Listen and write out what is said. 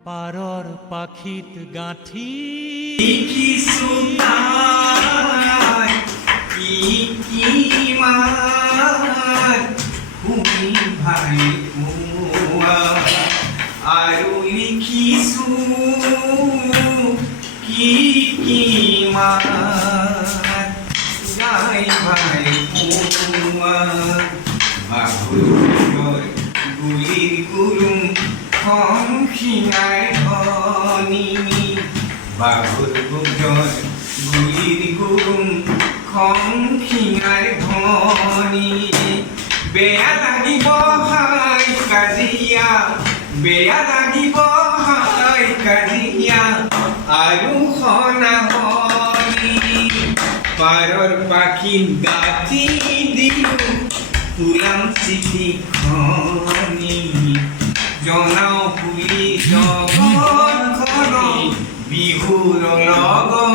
পাৰৰ পাখিত গাঁঠি দেখিছো তাই কিমান ভূমি ভাই কোৱা আৰু লিখিছো কিমান গাই ভাই কোৱা বাহুৰ গুলিৰ গুৰুং সংখিঙাৰ ধনী বাহুৰ গুলিৰ গুৰুং সংখিঙাৰ ধনী বেয়া লাগিব হাই কাজিয়া বেয়া লাগিব হাই কাজিয়া আৰু সনাহনি পাৰৰ পাখিত গাঁঠি দিলো তুলাম চিঠিখনি জনাও বুলি জগতখনক বিহুৰ লগত